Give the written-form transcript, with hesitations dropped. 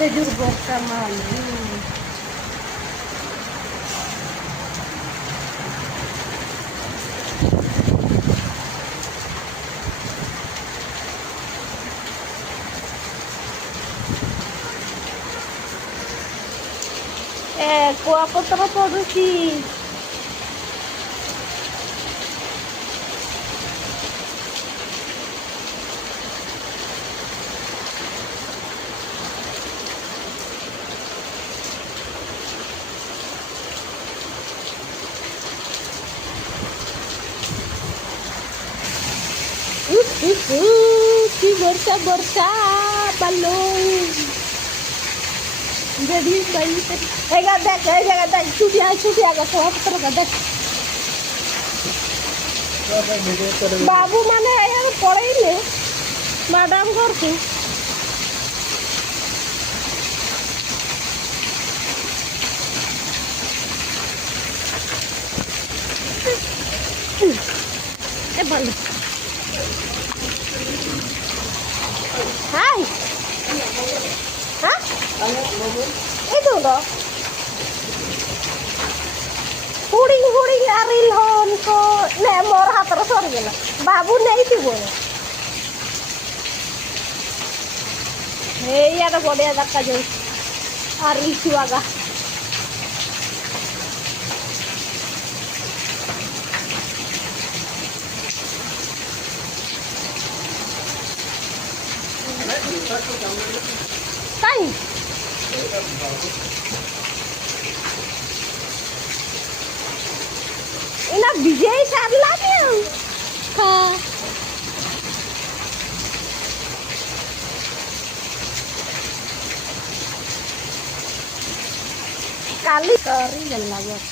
তেজুর বর্ষা মাল কুয়াপত্র পড়ুছি কি বর্ষা বর্ষা balloon jadi bayi deck এই জায়গা দেখ ছুটি আগা কুয়াপত্র দেখ বাবু মানে পড়েই নে ম্যাডাম করছি ভালো Hai. Hah? Itu toh. Huring aril hon ko nemor hatar sor gela. Babu ne itu boy. Hey, ada bode ada kajo. Aril siwaga. Tay. Ina bijay sarla niya. Ha. Kali kari gala bos.